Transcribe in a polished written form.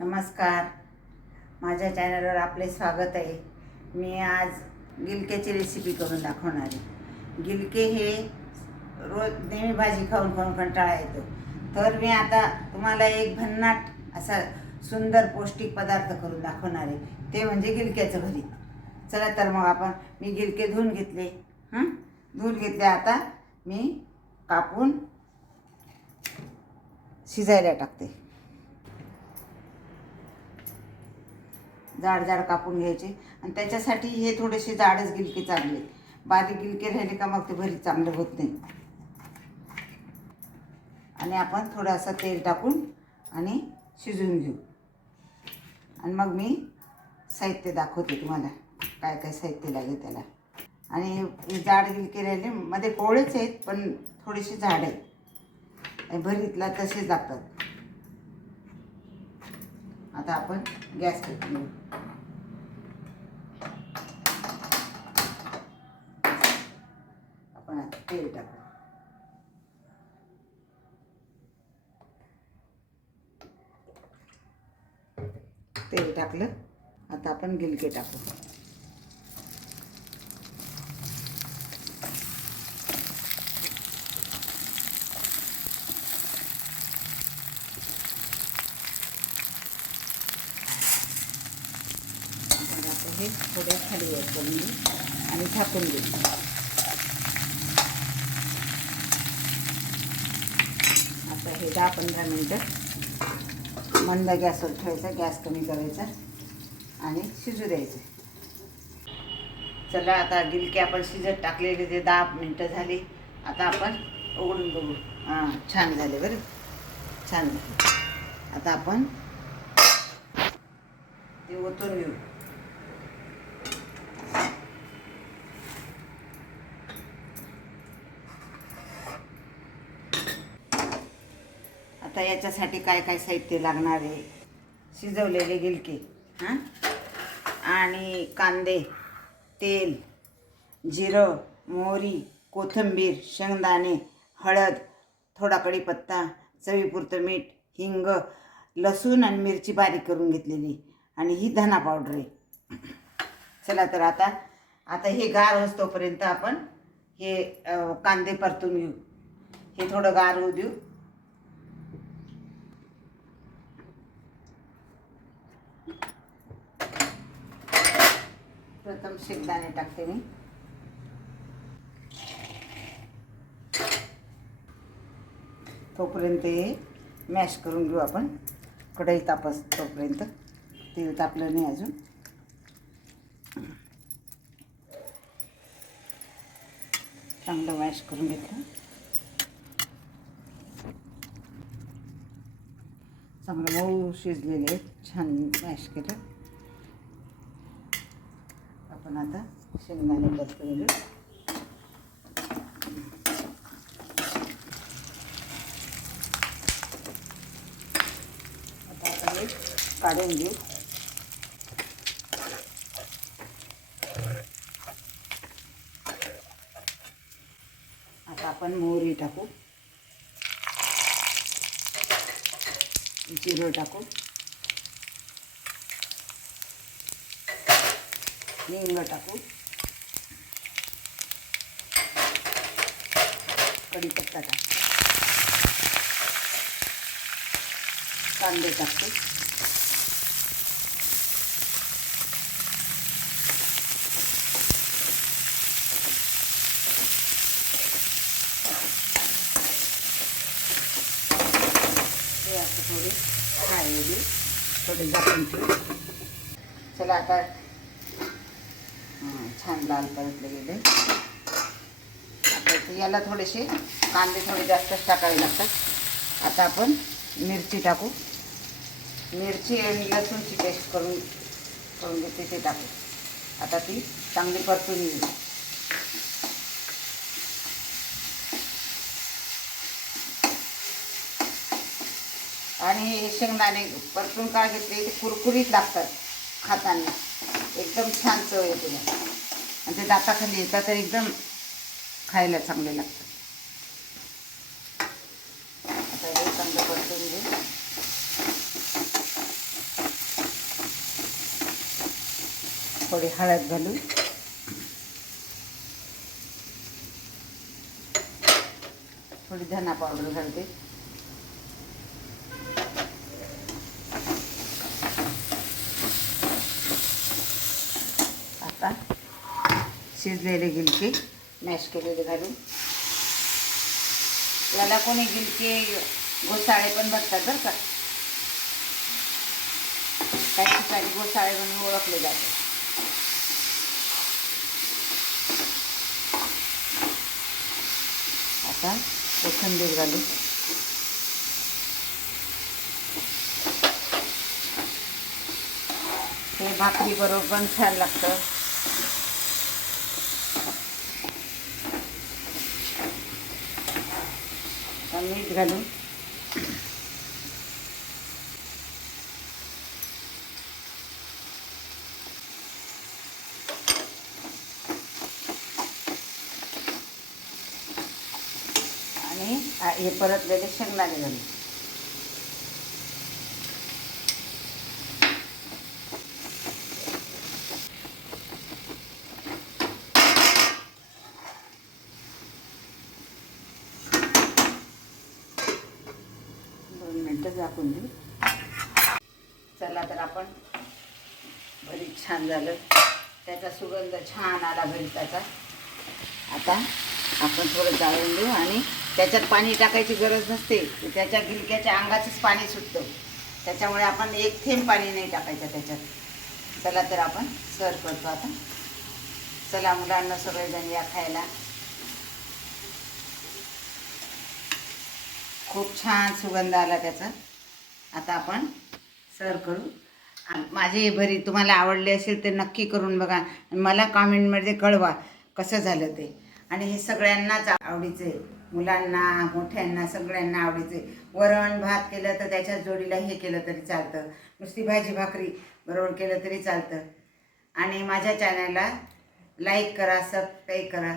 नमस्कार, माझ्या चॅनलवर आपले स्वागत आहे. मी आज गिलक्याची रेसिपी करून दाखवणार आहे. गिलके हे रोज नेहमी भाजी खाऊन खाऊन कंटाळा येतो, तर मी आता तुम्हाला एक भन्नाट असा सुंदर पौष्टिक पदार्थ करून दाखवणार आहे, ते म्हणजे गिलक्याचं भरीत. चला तर मग मी गिलके धुवून घेतले. धुवून घेतले. आता मी कापून शिजायला टाकते. जाड जाड कापून घ्यायचे आणि त्याच्यासाठी हे थोडेसे जाडच गिलके चांगले. बारीक गिलके राहिले का मग ते भरीत चांगलं होत नाही. आणि आपण थोडंसं तेल टाकून आणि शिजवून घेऊ. आणि मग मी साहित्य दाखवते तुम्हाला, काय काय साहित्य लागेल त्याला. आणि हे जाड गिलके राहिले, मध्ये कोवळेच आहेत पण थोडेसे जाड आहेत. भरीतला तसेच लागतात. आता आपण गॅस पेटवून घेऊ. आपण आता तेल टाकू. तेल टाकलं. आता आपण गिलके टाकू. हे थोडे खाली वर करून घेऊ आणि झाकून घेऊ. आता हे 10-15 मिनटं मंद गॅसवर ठेवायचा, गॅस कमी करायचा आणि शिजू द्यायचं. चला, आता गिलके आपण शिजत टाकलेले ते 10 मिनटं झाली. आता आपण उघडून बघू. छान झाले बरं, छान झाले. आता आपण ते ओतून घेऊ. आता याच्यासाठी काय काय साहित्य लागणार आहे. शिजवलेले गिलके, आणि कांदे, तेल, जिरं, मोहरी, कोथिंबीर, शेंगदाणे, हळद, थोडा कढीपत्ता, चवीपुरतं मीठ, हिंग, लसूण आणि मिरची बारीक करून घेतलेली, आणि ही धना पावडर आहे. चला तर आता हे गार होईस्तोपर्यंत आपण हे कांदे परतून घेऊ. हे थोडं गार होऊ देऊ. प्रथम शेंगदाणे टाकते मी. तोपर्यंत हे मॅश करून घेऊ आपण. कढई तापस तोपर्यंत. तेल तापलं नाही अजून. चांगलं मॅश करून घेतलं. चांगलं मऊ शिजलेले, छान मॅश केलं. आपण आता शेंगदाणे परतून घेऊ. आता आपण हे काढून घेऊ. आता आपण मोहरी टाकू, जिरं टाकू, हिंग टाकू, कढीपत्ता टाकू, कांदे टाकू, हे असं थोडे फ्राय होऊ, थोडे झाकून ठेवू. चला, आता छान लाल परतले गेले. आता याला थोडेसे कांदे थोडे जास्तच टाकावे लागतात. आता आपण मिरची टाकू. मिरची आणि लसूणची पेस्ट करून घेते, ते टाकू. आता ती चांगली परतून येईल. आणि हे शेंगदाणे परतून का घेतले, ते कुरकुरीत लागतात खाताना. एकदम छान चव येते. आणि ते दाताखाली येतात तर एकदम खायला चांगले लागतात. आता हे चांगलं परतून घेऊ. थोडी हळद घालू. थोडी धना पावडर घालते. आता शिजलेले गिलके मॅश केलेले घालून. याला कोणी गिलके गोसाळे पण म्हणतात बरं का. काही ठिकाणी गोसाळे म्हणून ओळखले जाते. आता कोथिंबीर घालू. हे भाकरी बरोबर पण छान लागतं. मीठ घालू. आणि हे परतलेले शेंगदाणे घालू. झाकून देऊ. चला तर आपण भरीत छान झालं. त्याचा सुगंध छान आला भरीताचा. आता आपण थोडं जाळून देऊ आणि त्याच्यात पाणी टाकायची गरज नसते. त्याच्या गिलक्याच्या अंगाचंच पाणी सुटतं. त्याच्यामुळे आपण एक थेंब पाणी नाही टाकायचं त्याच्यात. चला तर आपण सर्व करतो आता. चला मुलांना सगळेजण या खायला. खूप छान सुगंध आला त्याचा. आता आपण सर्व करू. माझे हे भरीत तुम्हाला आवडले असेल तर नक्की करून बघा. मला कॉमेंटमध्ये कळवा कसं झालं ते. आणि हे सगळ्यांनाच आवडीचं आहे. मुलांना मोठ्यांना सगळ्यांना आवडीचं आहे. वरण भात केलं तर त्याच्या जोडीला हे केलं तरी चालतं. नुसती भाजी भाकरी बरोबर केलं तरी चालतं. आणि माझ्या चॅनलला लाईक करा, सबस्क्राईब करा.